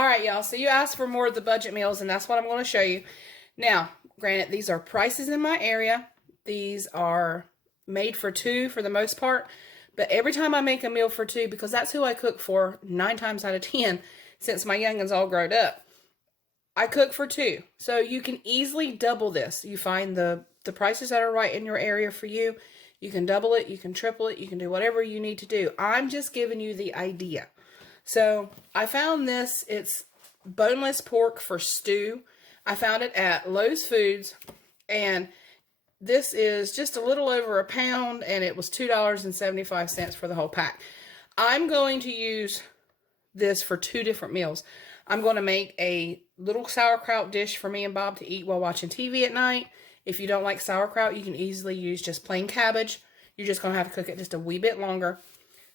Alright, y'all, so you asked for more of the budget meals, and that's what I'm going to show you. Now, granted, these are prices in my area. These are made for two for the most part. But every time I make a meal for two, because that's who I cook for 9 times out of 10, since my youngins all grown up, I cook for two. So you can easily double this. You find the prices that are right in your area for you. You can double it, you can triple it, you can do whatever you need to do. I'm just giving you the idea. So I found this. It's boneless pork for stew. I found it at Lowe's Foods, and this is just a little over a pound, and it was $2.75 for the whole pack. I'm going to use this for 2 different meals. I'm going to make a little sauerkraut dish for me and Bob to eat while watching TV at night. If you don't like sauerkraut, you can easily use just plain cabbage. You're just going to have to cook it just a wee bit longer.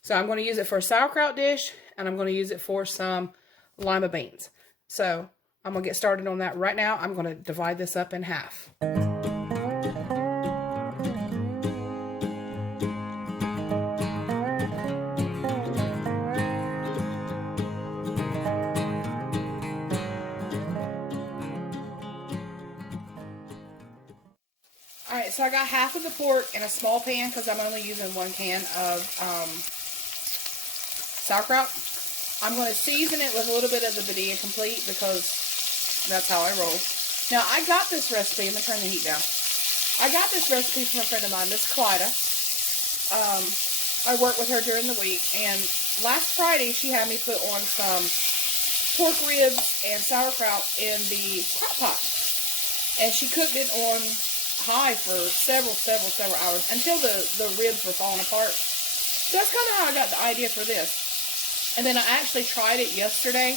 So I'm going to use it for a sauerkraut dish, and I'm going to use it for some lima beans. So I'm going to get started on that right now. I'm going to divide this up in half. Alright, so I got half of the pork in a small pan because I'm only using 1 can of sauerkraut. I'm going to season it with a little bit of the badia complete because that's how I roll. Now, I got this recipe. I'm going to turn the heat down. I got this recipe from a friend of mine, Miss Clyda. I worked with her during the week, and last Friday she had me put on some pork ribs and sauerkraut in the crock pot. And she cooked it on high for several hours until the ribs were falling apart. So that's kind of how I got the idea for this. And then I actually tried it yesterday.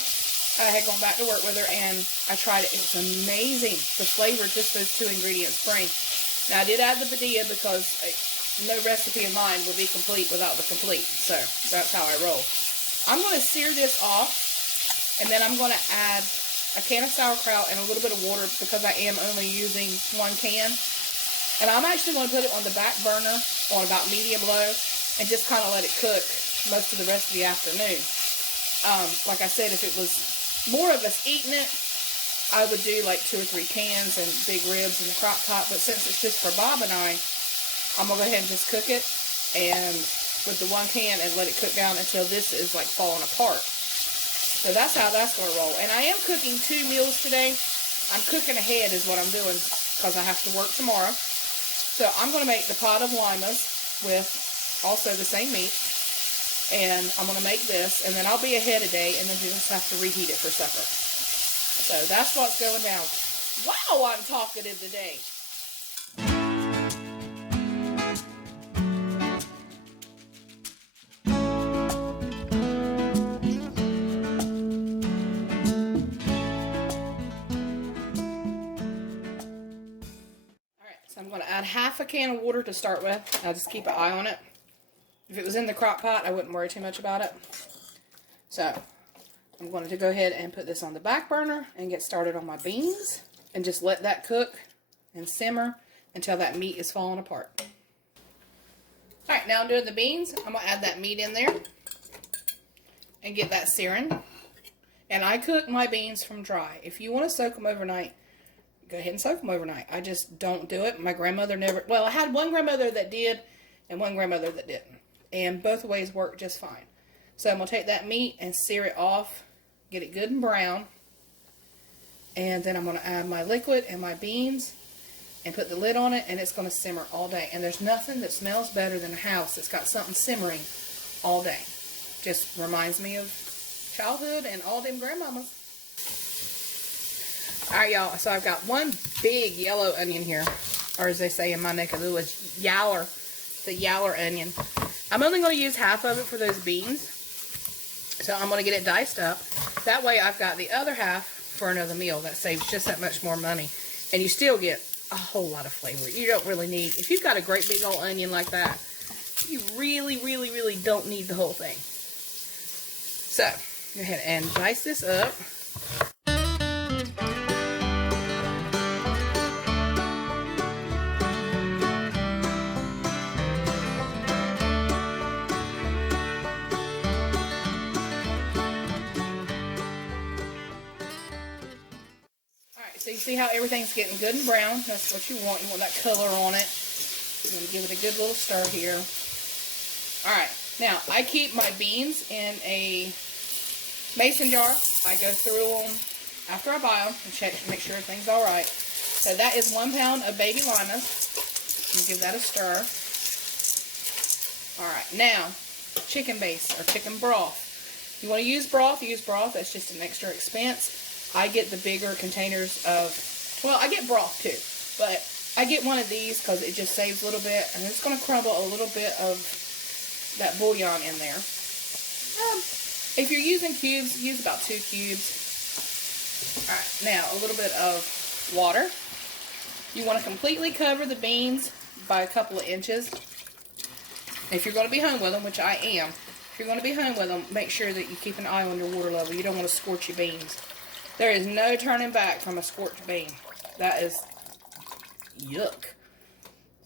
I had gone back to work with her and I tried it. It was amazing. The flavor just those 2 ingredients bring. Now I did add the badia because no recipe of mine would be complete without the complete. So that's how I roll. I'm going to sear this off, and then I'm going to add a can of sauerkraut and a little bit of water because I am only using 1 can. And I'm actually going to put it on the back burner on about medium-low and just kind of let it cook most of the rest of the afternoon. Like I said, if it was more of us eating it, I would do like 2 or 3 cans and big ribs in the crock pot. But since it's just for Bob and I'm going to go ahead and just cook it and with the 1 can and let it cook down until this is like falling apart. So that's how that's going to roll. And I am cooking 2 meals today. I'm cooking ahead is what I'm doing because I have to work tomorrow. So I'm going to make the pot of limas with also the same meat. And I'm going to make this, and then I'll be ahead a day, and then you just have to reheat it for supper. So that's what's going down. Wow, I'm talkative today. I'm going to add half a can of water to start with. I'll just keep an eye on it. If it was in the crock pot, I wouldn't worry too much about it. So, I'm going to go ahead and put this on the back burner and get started on my beans. And just let that cook and simmer until that meat is falling apart. Alright, now I'm doing the beans. I'm going to add that meat in there and get that searing. And I cook my beans from dry. If you want to soak them overnight, go ahead and soak them overnight. I just don't do it. My grandmother never... Well, I had one grandmother that did and one grandmother that didn't. And both ways work just fine. So I'm going to take that meat and sear it off. Get it good and brown. And then I'm going to add my liquid and my beans and put the lid on it. And it's going to simmer all day. And there's nothing that smells better than a house that's got something simmering all day. Just reminds me of childhood and all them grandmamas. Alright, y'all, so I've got 1 big yellow onion here, or as they say in my neck of the woods, yaller, the yaller onion. I'm only going to use half of it for those beans, so I'm going to get it diced up. That way I've got the other half for another meal. That saves just that much more money, and you still get a whole lot of flavor. You don't really need, if you've got a great big old onion like that, you really don't need the whole thing. So, go ahead and dice this up. so you see how everything's getting good and brown. That's what you want. You want that color on it. I'm going to give it a good little stir here. Alright, now I keep my beans in a mason jar. I go through them after I buy them and check to make sure everything's alright. So that is 1 pound of baby limas. Give that a stir. Alright, now chicken base or chicken broth. You want to use broth, That's just an extra expense. I get the bigger containers of, well, I get broth too, but I get one of these because it just saves a little bit, and it's going to crumble a little bit of that bouillon in there. If you're using cubes, use about 2 cubes. Alright, now a little bit of water. You want to completely cover the beans by a couple of inches. If you're going to be home with them, which I am, if you're going to be home with them, make sure that you keep an eye on your water level. You don't want to scorch your beans. There is no turning back from a scorched bean. That is yuck.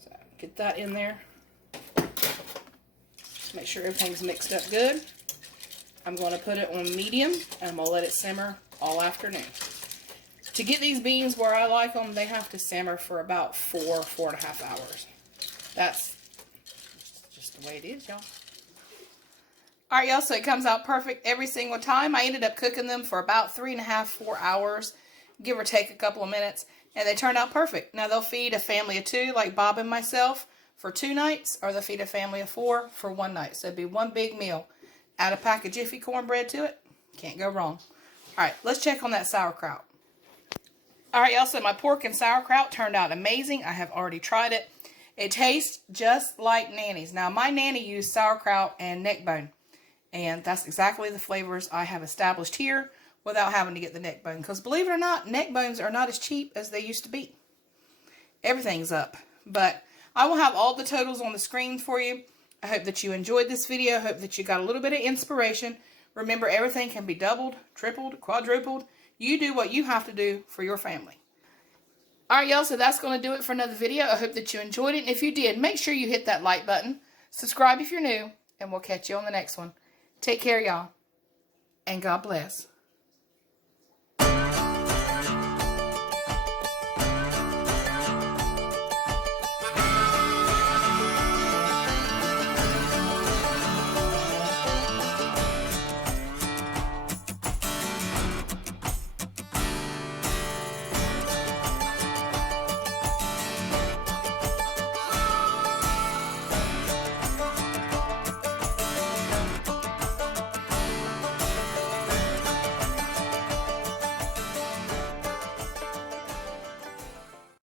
So get that in there. Make sure everything's mixed up good. I'm going to put it on medium, and I'm going to let it simmer all afternoon. To get these beans where I like them, they have to simmer for about 4.5 hours. That's just the way it is, y'all. Alright, y'all, so it comes out perfect every single time. I ended up cooking them for about 3.5, 4 hours, give or take a couple of minutes, and they turned out perfect. Now, they'll feed a family of 2, like Bob and myself, for 2 nights, or they'll feed a family of 4 for 1 night. So it'd be one big meal. Add a pack of Jiffy cornbread to it. Can't go wrong. Alright, let's check on that sauerkraut. Alright, y'all, so my pork and sauerkraut turned out amazing. I have already tried it. It tastes just like Nanny's. Now, my Nanny used sauerkraut and neck bone. And that's exactly the flavors I have established here without having to get the neck bone. Because believe it or not, neck bones are not as cheap as they used to be. Everything's up. But I will have all the totals on the screen for you. I hope that you enjoyed this video. I hope that you got a little bit of inspiration. Remember, everything can be doubled, tripled, quadrupled. You do what you have to do for your family. Alright, y'all, so that's going to do it for another video. I hope that you enjoyed it. And if you did, make sure you hit that like button. Subscribe if you're new. And we'll catch you on the next one. Take care, y'all. And God bless.